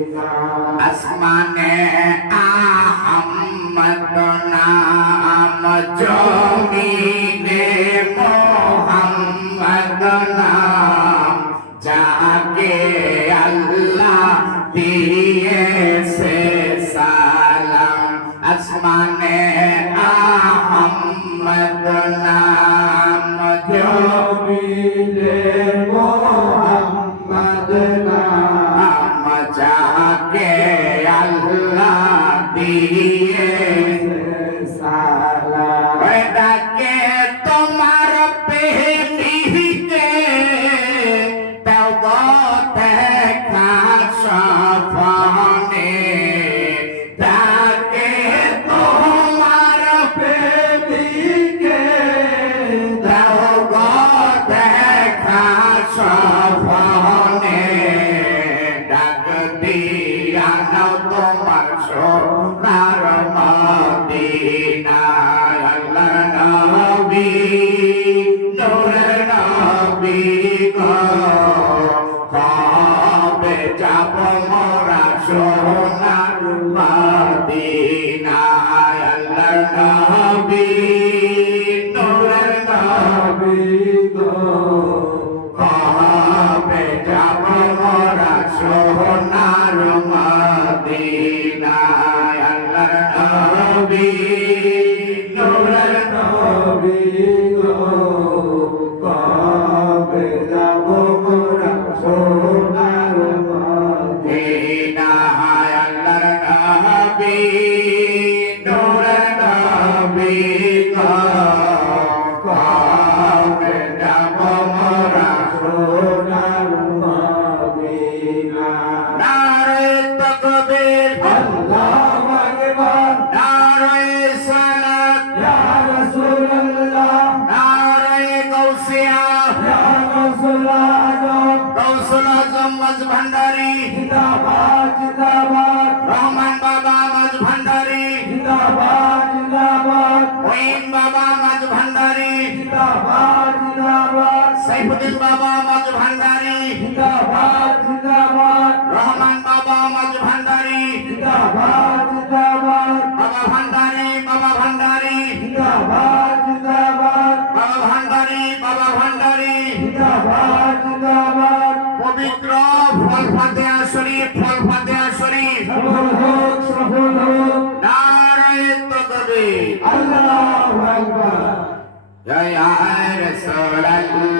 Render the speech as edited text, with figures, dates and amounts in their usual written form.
আসমানে আহম্মদ নাম, জমিনে মোহাম্মদ নাম, যাকে আল্লাহ দিয়েছে সালাম। আসমানে আহম্মদ নাম, জমিনে মোহাম্মদ নাম, যাকে আল্লাহ দিয়েছে সালাম। ডাকে তোমার প্রেমিকে তব দেখা সপনে, ডাকে তোমার প্রেমিকে তব দেখা সপনে, ডাক দিয়া নাও তোমার সোনার মদিনা। আল্লাহ নবী নূরের নবী গো, কবে যাব মোরা সোনার মদিনা। আল্লাহ নবী নূরের নবী গো, কবে যাব মোরা সোনার মদিনা। আল্লাহ নবী নূরের নবী গো, কবে যাব মোরা সোনার মদিনা। মদিনা। আল্লাহ নবী নূরের নবী গো, কবে যাব মোরা সোনার মদিনা। নারে তাকবীর, আল্লাহু আকবার, নারে সালাত, ইয়া রাসূলুল্লাহ, নারে গাউসিয়া, ইয়া গাউসুল আজম, গাউসুল আজম মাঝ ভান্ডারী, জিন্দাবাদ জিন্দাবাদ, রহমান বাবা মাঝ ভান্ডারী, জিন্দাবাদ জিন্দাবাদ, মঈন বাবা মাঝ ভান্ডারী, জিন্দাবাদ জিন্দাবাদ, সাইফুদ্দিন বাবা মাঝ ভান্ডারী, জিন্দাবাদ জিন্দাবাদ, রহমান বাবা মাঝ ভান্ডারী, জিন্দাবাদ জিন্দাবাদ, বাবা ভান্ডারী, বাবা ভান্ডারী, জিন্দাবাদ জিন্দাবাদ, বাবা ভান্ডারী, বাবা ভান্ডারী। জিন্দাবাদ জিন্দাবাদ। পবিত্র ফল ফাতিহা শরীফ, ফল ফাতিহা শরীফ। সফল হোক সফল হোক। নারে তাকবীর, আল্লাহু আকবার। জয় রাসূলুল্লাহ।